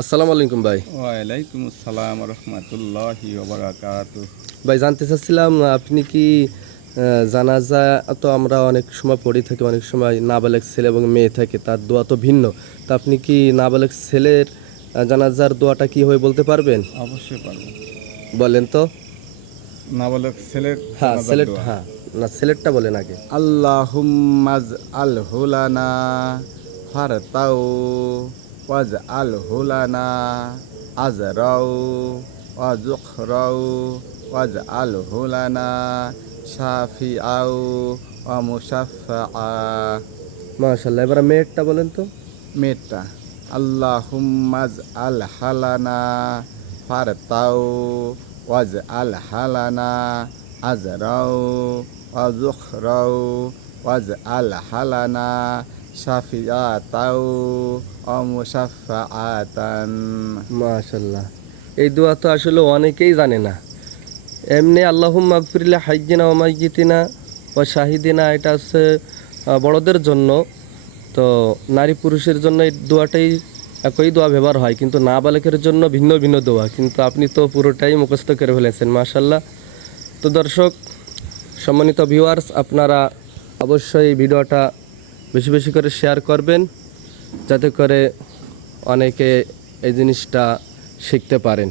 আসসালামু আলাইকুম ভাই। ওয়ালাইকুম আসসালাম রহমতুল্লাহি ওবারাকাতু। ভাই জানতে চাচ্ছিলাম আপনি কি জানাজা তো আমরা অনেক সময় পড়ে থাকি, অনেক সময় নাবালেগ ছেলে এবং মেয়ে থাকে, তার দোয়া তো ভিন্ন। তা আপনি কি নাবালেগ ছেলের জানাজার দোয়াটা কি হয় বলতে পারবেন? অবশ্যই পারবো। বলেন তো। নাবালক ছেলের হ্যাঁ জানাজার ছেলের, দোয়া। হ্যাঁ না ছেলেরটা বলেন আগে। আল্লাহুম্মাজ আল হুলানা ফারতাও ওয়াজ আল হুলানা আজরাও ওয়াজুখরাও ওয়াজ আল হুলানা শাফিআও ওয়া মুশাফফা। মাশাআল্লাহ। এবার মেয়েরটা বলেন তো। মেটা আল্লাহুম্মাজ আল হালানা ফারতাও ওয়াজ আল হালানা আজরাও ওয়াজুখরাও ওয়াজ আল হালানা শাফিয়াতাও ও মুশাফফাআতান। মাশাআল্লাহ। এই দোয়া তো আসলে অনেকেই জানে না। এমনি আল্লাহুম্মা গফিরলি হাইয়িনা ওয়া মাইয়িতিনা ওয়া শাহিদিনা, এটা হচ্ছে বড়দের জন্য। তো নারী পুরুষের জন্য এই দোয়াটাই একই দোয়া ব্যবহার হয়, কিন্তু নাবালকের জন্য ভিন্ন ভিন্ন দোয়া। কিন্তু আপনি তো পুরোটাই মুখস্থ করে ফেলেছেন, মাশাল্লাহ। তো দর্শক, সম্মানিত ভিউয়ার্স, আপনারা অবশ্যই এই ভিডিওটা বেশি বেশি করে শেয়ার করবেন, যাতে করে অনেকে এই জিনিসটা শিখতে পারেন।